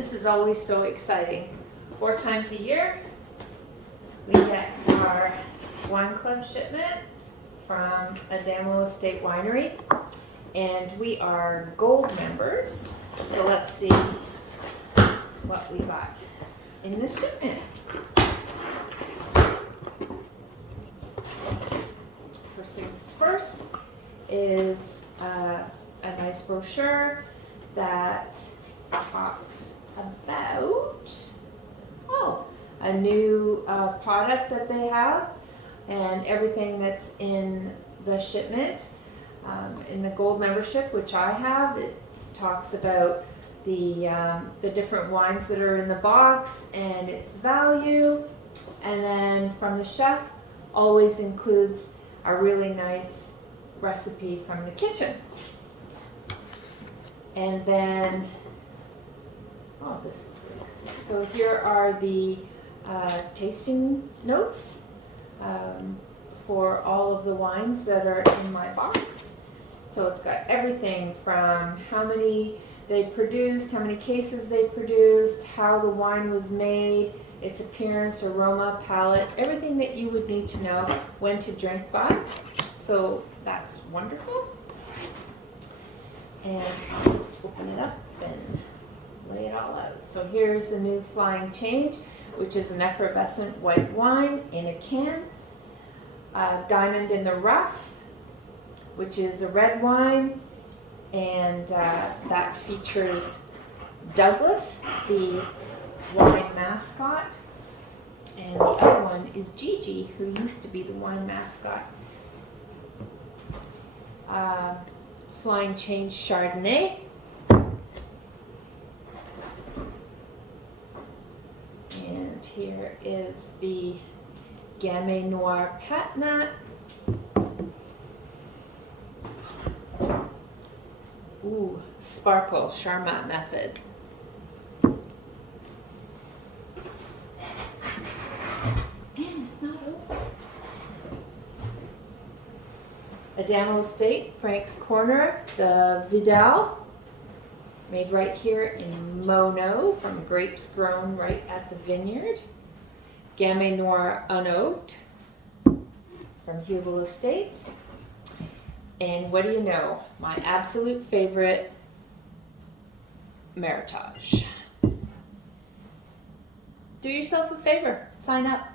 This is always so exciting. 4 times a year, we get our wine club shipment from Adamo Estate Winery, and we are gold members. So let's see what we got in this shipment. First things first is a nice brochure that talks about a new product that they have and everything that's in the shipment. In the gold membership, which I have, it talks about the different wines that are in the box and its value, and then from the chef always includes a really nice recipe from the kitchen. And then, this is really cool. So here are the tasting notes for all of the wines that are in my box. So it's got everything from how many they produced, how many cases they produced, how the wine was made, its appearance, aroma, palate, everything that you would need to know when to drink by. So that's wonderful. And I'll just open it up and lay it all out. So here's the new Flying Change, which is an effervescent white wine in a can. Diamond in the Rough, which is a red wine, and that features Douglas, the wine mascot, and the other one is Gigi, who used to be the wine mascot. Flying Change Chardonnay, and here is the Gamay Noir Patnat. Ooh, Sparkle Charmat Method. And it's not open. Adamo Estate, Frank's Corner, the Vidal, made right here in Mono from grapes grown right at the vineyard. Gamay Noir Unoaked from Hubel Estates. And what do you know? My absolute favorite, Meritage. Do yourself a favor, sign up.